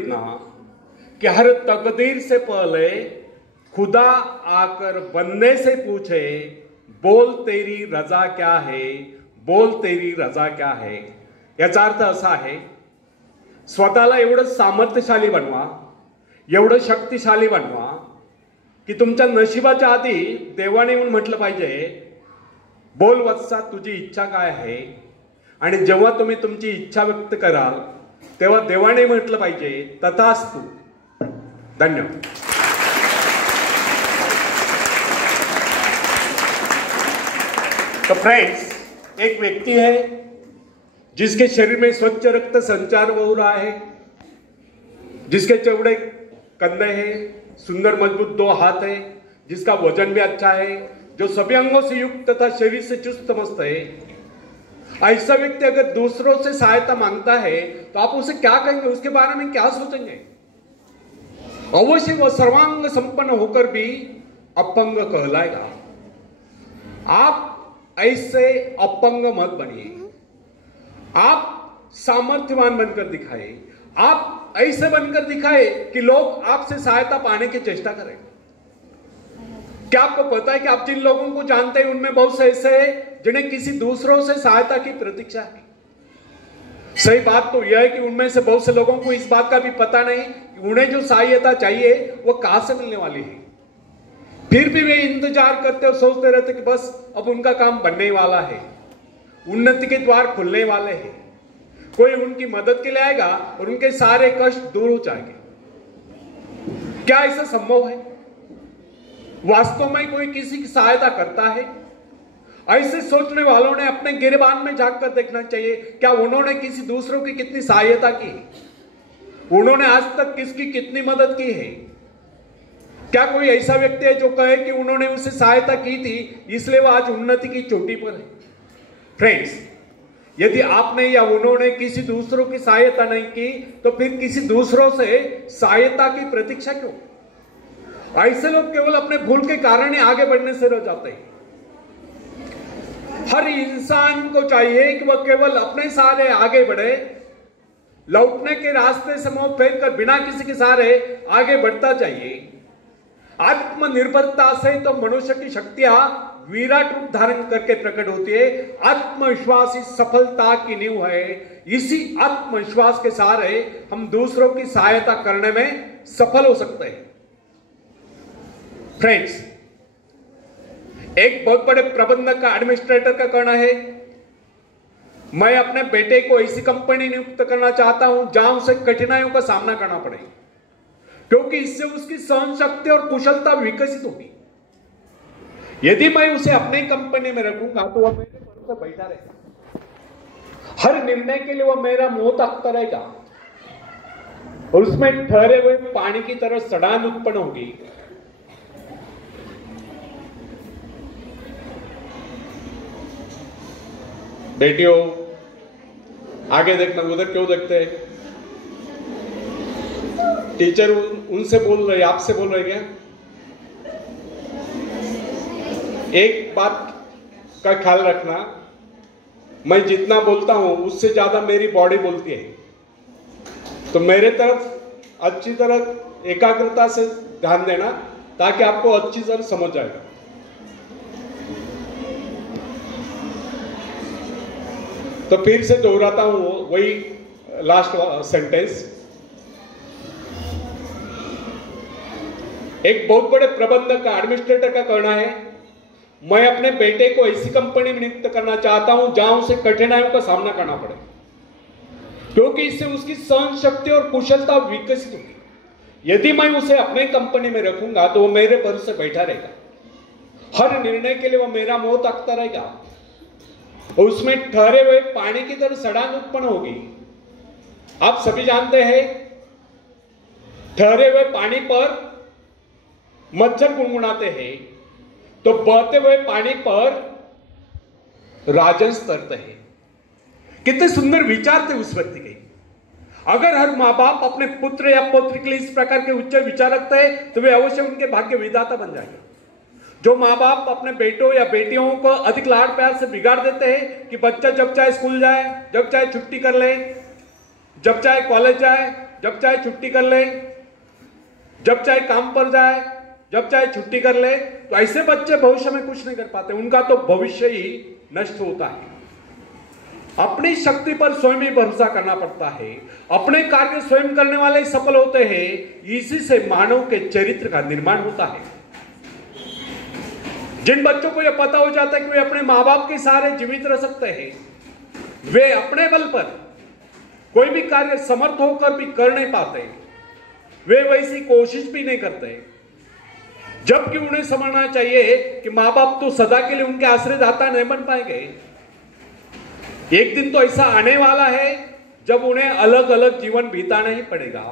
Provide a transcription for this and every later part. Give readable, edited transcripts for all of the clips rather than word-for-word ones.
ना कि हर तकदीर से पहले खुदा आकर बंदे से पूछे, बोल तेरी रजा क्या है, बोल तेरी रजा क्या है। याचा अर्थ असा आहे, स्वतःला एवढं सामर्थ्यशाली बनवा, एवढं शक्तिशाली बनवा की तुमच्या नशिबाच्या आधी देवाने येऊन म्हटलं पाहिजे, बोल वत्सा तुझी इच्छा काय आहे। आणि जेव्हा तुम्ही तुमची इच्छा व्यक्त कराल तेव्हा देवाने म्हटलं पाहिजे, तथास्तु। धन्यवाद। तो फ्रेंड्स, एक व्यक्ति है जिसके शरीर में स्वच्छ रक्त संचार हो रहा है, जिसके चौड़े कंधे हैं, सुंदर मजबूत 2 हाथ है, जिसका वजन भी अच्छा है, जो सभी अंगों से युक्त तथा शरीर से चुस्त मस्त है। ऐसा व्यक्ति अगर दूसरों से सहायता मांगता है तो आप उसे क्या कहेंगे, उसके बारे में क्या सोचेंगे? अवश्य वह सर्वांग संपन्न होकर भी अपंग कहलाएगा। आप ऐसे अपंग मत बनिए, आप सामर्थ्यवान बनकर दिखाए, आप ऐसे बनकर दिखाए कि लोग आपसे सहायता पाने की चेष्टा करें। क्या आपको पता है कि आप जिन लोगों को जानते हैं उनमें बहुत से ऐसे हैं जिन्हें किसी दूसरों से सहायता की प्रतीक्षा है। सही बात तो यह है कि उनमें से बहुत से लोगों को इस बात का भी पता नहीं कि उन्हें जो सहायता चाहिए वो कहां से मिलने वाली है। फिर भी वे इंतजार करते और सोचते रहते कि बस अब उनका काम बनने वाला है, उन्नति के द्वार खुलने वाले हैं, कोई उनकी मदद के लिए आएगा और उनके सारे कष्ट दूर हो जाएंगे। क्या ऐसा संभव है? वास्तव में कोई किसी की सहायता करता है? ऐसे सोचने वालों ने अपने गिरबान में झांककर देखना चाहिए, क्या उन्होंने किसी दूसरों की कितनी सहायता की, उन्होंने आज तक किसकी कितनी मदद की है। क्या कोई ऐसा व्यक्ति है जो कहे कि उन्होंने उसे सहायता की थी इसलिए वह आज उन्नति की चोटी पर है? फ्रेंड्स, यदि आपने या उन्होंने किसी दूसरों की सहायता नहीं की तो फिर किसी दूसरों से सहायता की प्रतीक्षा क्यों? ऐसे लोग केवल अपने भूल के कारण ही आगे बढ़ने से रह जाते हैं। हर इंसान को चाहिए कि वह केवल अपने सहारे आगे बढ़े, लौटने के रास्ते से मुंह फेर कर बिना किसी के सहारे आगे बढ़ता चाहिए। आत्मनिर्भरता से तो मनुष्य की शक्तियां विराट रूप धारण करके प्रकट होती है। आत्मविश्वास ही सफलता की नींव है। इसी आत्मविश्वास के सहारे हम दूसरों की सहायता करने में सफल हो सकते हैं। फ्रेंड्स, एक बहुत बड़े प्रबंधक का, एडमिनिस्ट्रेटर का कहना है, मैं अपने बेटे को ऐसी कंपनी नियुक्त करना चाहता हूं जहां उसे कठिनाइयों का सामना करना पड़े, क्योंकि इससे उसकी सहन शक्ति और कुशलता विकसित होगी। यदि मैं उसे अपनी कंपनी में रखूंगा तो वह मेरे पर बैठा रहेगा, हर निर्णय के लिए वह मेरा मुंह ताकता रहेगा और उसमें ठहरे हुए पानी की तरह सड़ान उत्पन्न होगी। बेटियों, आगे देखना, उधर क्यों देखते हैं? टीचर उनसे बोल रहे, आपसे बोल रहे क्या? एक बात का ख्याल रखना, मैं जितना बोलता हूं उससे ज्यादा मेरी बॉडी बोलती है, तो मेरे तरफ अच्छी तरह एकाग्रता से ध्यान देना ताकि आपको अच्छी तरह समझ जाएगा। तो फिर से दोहराता हूं वही लास्ट सेंटेंस। एक बहुत बड़े प्रबंधक का, एडमिनिस्ट्रेटर का कहना है, मैं अपने बेटे को ऐसी कंपनी में नियुक्त करना चाहता हूं जहां उसे कठिनाइयों का सामना करना पड़े, क्योंकि इससे उसकी सहन शक्ति और कुशलता विकसित होगी। यदि मैं उसे अपने कंपनी में रखूंगा तो वो मेरे भरोसे बैठा रहेगा, हर निर्णय के लिए वह मेरा मुंह ताकता रहेगा और उसमें ठहरे हुए पानी की तरह सड़ान उत्पन्न होगी। आप सभी जानते हैं, ठहरे हुए पानी पर मच्छर गुनगुनाते हैं तो बहते हुए पानी पर राजहंस तरते हैं। कितने सुंदर विचार थे उस व्यक्ति के। अगर हर मां बाप अपने पुत्र या पौत्र के लिए इस प्रकार के उच्च विचार रखते हैं तो वे अवश्य उनके भाग्य विधाता बन जाएंगे। जो माँ बाप अपने बेटों या बेटियों को अधिक लाड़ प्यार से बिगाड़ देते हैं कि बच्चा जब चाहे स्कूल जाए, जब चाहे छुट्टी कर ले, जब चाहे कॉलेज जाए, जब चाहे छुट्टी कर ले, जब चाहे काम पर जाए, जब चाहे छुट्टी कर ले, तो ऐसे बच्चे भविष्य में कुछ नहीं कर पाते, उनका तो भविष्य ही नष्ट होता है। अपनी शक्ति पर स्वयं ही भरोसा करना पड़ता है, अपने कार्य स्वयं करने वाले सफल होते हैं, इसी से मानव के चरित्र का निर्माण होता है। जिन बच्चों को यह पता हो जाता है कि वे अपने मां बाप के सहारे जीवित रह सकते हैं, वे अपने बल पर कोई भी कार्य समर्थ होकर भी कर नहीं पाते, वे वैसी कोशिश भी नहीं करते, जबकि उन्हें समझना चाहिए कि मां बाप तो सदा के लिए उनके आश्रयदाता नहीं बन पाएंगे। एक दिन तो ऐसा आने वाला है जब उन्हें अलग अलग जीवन बिताना ही पड़ेगा।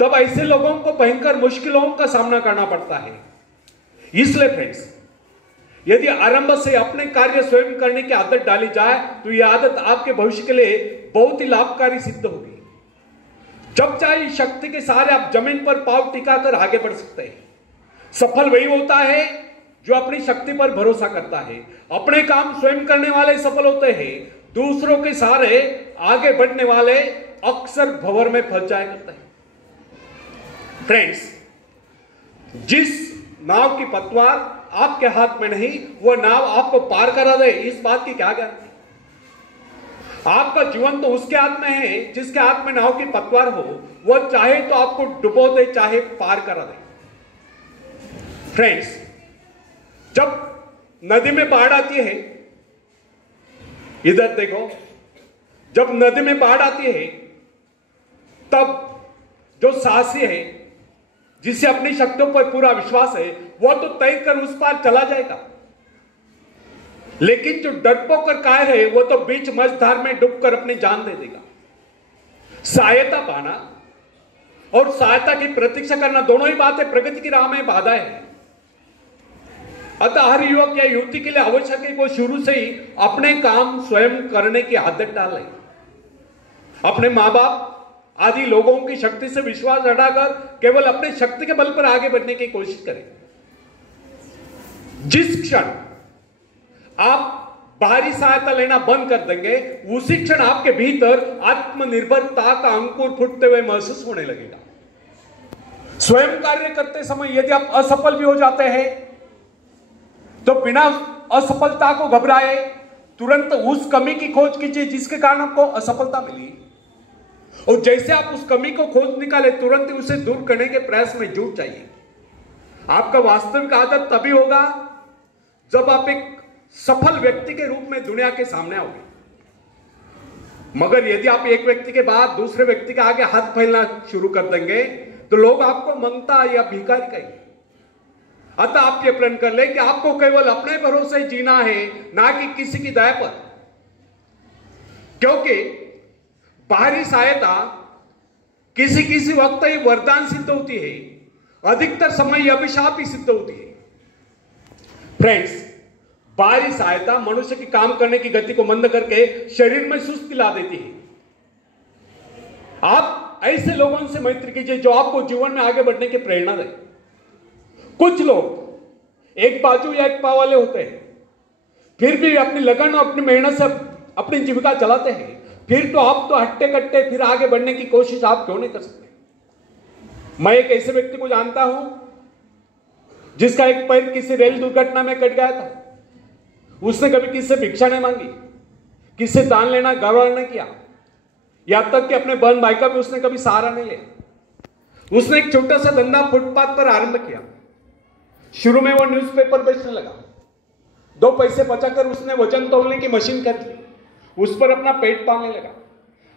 तब ऐसे लोगों को भयंकर मुश्किलों का सामना करना पड़ता है। इसलिए फ्रेंड्स, यदि आरंभ से अपने कार्य स्वयं करने की आदत डाली जाए तो यह आदत आपके भविष्य के लिए बहुत ही लाभकारी सिद्ध होगी। जब चाहे शक्ति के सहारे आप जमीन पर पांव टिकाकर आगे बढ़ सकते हैं। सफल वही होता है जो अपनी शक्ति पर भरोसा करता है। अपने काम स्वयं करने वाले सफल होते हैं, दूसरों के सहारे आगे बढ़ने वाले अक्सर भंवर में फंस जाया करते हैं। फ्रेंड्स, जिस नाव की पतवार आपके हाथ में नहीं, वह नाव आपको पार करा दे, इस बात की क्या गारंटी? आपका जीवन तो उसके हाथ में है जिसके हाथ में नाव की पतवार हो। वह चाहे तो आपको डुबो दे, चाहे पार करा दे। फ्रेंड्स, जब नदी में बाढ़ आती है, इधर देखो, जब नदी में बाढ़ आती है तब जो साहसी है, जिसे अपनी शक्तियों पर पूरा विश्वास है, वह तो तय कर उस पार चला जाएगा। लेकिन जो डरपोक और कायर है, वह तो बीच मझधार में डूबकर अपनी जान दे देगा। सहायता पाना और सहायता की प्रतीक्षा करना, दोनों ही बातें प्रगति की राह में बाधा है। अतः हर युवक या युवती के लिए आवश्यक है कि वो शुरू से ही अपने काम स्वयं करने की आदत डाले। अपने मां बाप आदि लोगों की शक्ति से विश्वास हटाकर केवल अपनी शक्ति के बल पर आगे बढ़ने की कोशिश करें। जिस क्षण आप बाहरी सहायता लेना बंद कर देंगे, उसी क्षण आपके भीतर आत्मनिर्भरता का अंकुर फूटते हुए महसूस होने लगेगा। स्वयं कार्य करते समय यदि आप असफल भी हो जाते हैं तो बिना असफलता को घबराए तुरंत उस कमी की खोज कीजिए जिसके कारण आपको असफलता मिली, और जैसे आप उस कमी को खोज निकाले, तुरंत ही उसे दूर करने के प्रयास में जुट जाइए। आपका वास्तविक आदत तभी होगा जब आप एक सफल व्यक्ति के रूप में दुनिया के सामने आओगे। मगर यदि आप एक व्यक्ति के बाद दूसरे व्यक्ति के आगे हाथ फैलना शुरू कर देंगे तो लोग आपको मंगता या भिखारी कहेंगे। अतः आप ये प्रण कर ले कि आपको केवल अपने भरोसे जीना है, ना कि किसी की दया पर, क्योंकि बाहरी सहायता किसी वक्त ही वरदान सिद्ध होती है, अधिकतर समय अभिशाप ही सिद्ध होती है। फ्रेंड्स, बाहरी सहायता मनुष्य की काम करने की गति को मंद करके शरीर में सुस्ती ला देती है। आप ऐसे लोगों से मैत्री कीजिए जो आपको जीवन में आगे बढ़ने की प्रेरणा दें। कुछ लोग एक बाजू या एक पाव वाले होते हैं, फिर भी अपनी लगन और अपनी मेहनत से अपनी जीविका चलाते हैं। फिर तो आप तो हट्टे कट्टे फिर आगे बढ़ने की कोशिश आप क्यों नहीं कर सकते? मैं एक ऐसे व्यक्ति को जानता हूं जिसका एक पैर किसी रेल दुर्घटना में कट गया था। उसने कभी किसी से भिक्षा नहीं मांगी, किसी से दान लेना गौरव नहीं किया, यहां तक कि अपने बहन भाई का भी उसने कभी सहारा नहीं लिया। उसने एक छोटा सा धंधा फुटपाथ पर आरंभ किया। शुरू में वो न्यूज़पेपर बेचने लगा। 2 पैसे बचाकर उसने वजन तौलने की मशीन खरीद ली, उस पर अपना पेट पालने लगा।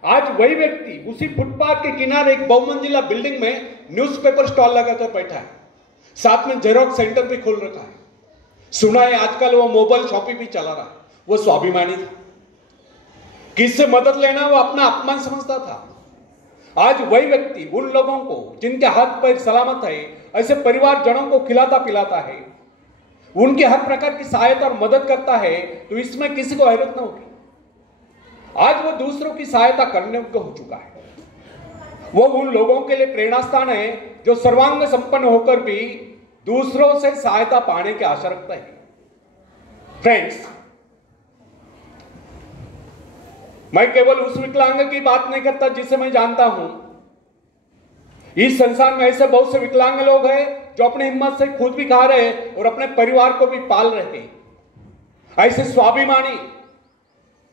आज वही व्यक्ति उसी फुटपाथ के किनारे एक बहुमंजिला बिल्डिंग में न्यूज़पेपर स्टॉल लगाकर बैठा है, साथ में जेरोक्स सेंटर भी खोल रखा है। सुना है आजकल वो मोबाइल शॉपिंग भी चला रहा है। वो स्वाभिमानी था, किससे मदद लेना वो अपना अपमान समझता था। आज वही व्यक्ति उन लोगों को जिनके हाथ पैर सलामत है, ऐसे परिवारजनों को खिलाता पिलाता है, उनकी हर प्रकार की सहायता और मदद करता है, तो इसमें किसी को हैरत न होगी। आज वो दूसरों की सहायता करने योग्य हो चुका है। वो उन लोगों के लिए प्रेरणा स्थान है जो सर्वांग संपन्न होकर भी दूसरों से सहायता पाने की आशा रखता है। फ्रेंड्स, मैं केवल उस विकलांग की बात नहीं करता जिसे मैं जानता हूं, इस संसार में ऐसे बहुत से विकलांग लोग हैं जो अपने हिम्मत से खुद भी खा रहे हैं और अपने परिवार को भी पाल रहे हैं। ऐसे स्वाभिमानी,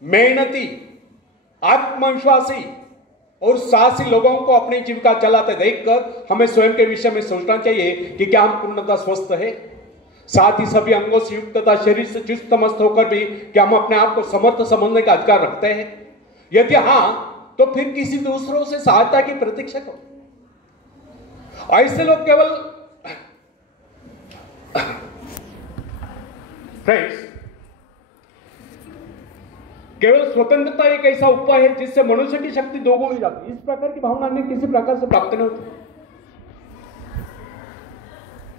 मेहनती, आत्मविश्वासी और साहसी लोगों को अपनी जीविका चलाते देखकर हमें स्वयं के विषय में सोचना चाहिए कि क्या हम पूर्णतः स्वस्थ है, साथ ही सभी अंगों से युक्त तथा शरीर से चुस्त मस्त होकर भी क्या हम अपने आप को समर्थ समझने का अधिकार रखते हैं? यदि हाँ, तो फिर किसी दूसरों से सहायता की प्रतीक्षा करो। ऐसे लोग केवल स्वतंत्रता एक ऐसा उपाय है जिससे मनुष्य की शक्ति दोगुनी हो जाती है। इस प्रकार की भावना अन्य किसी प्रकार से प्राप्त नहीं होती।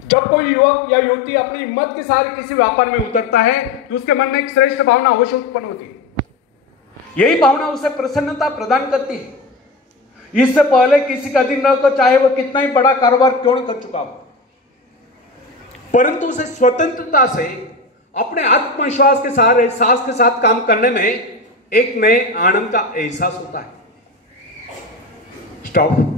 जब कोई युवक या युवती अपनी हिम्मत के सहारे किसी व्यापार में उतरता है तो उसके मन में एक श्रेष्ठ भावना अवश्य उत्पन्न होती है। यही भावना उसे प्रसन्नता प्रदान करती है। इससे पहले किसी का अधीन रहकर चाहे वह कितना ही बड़ा कारोबार क्यों न कर चुका हो, परंतु उसे स्वतंत्रता से अपने आत्मविश्वास के सहारे साहस के साथ काम करने में एक नए आनंद का एहसास होता है। स्टॉप।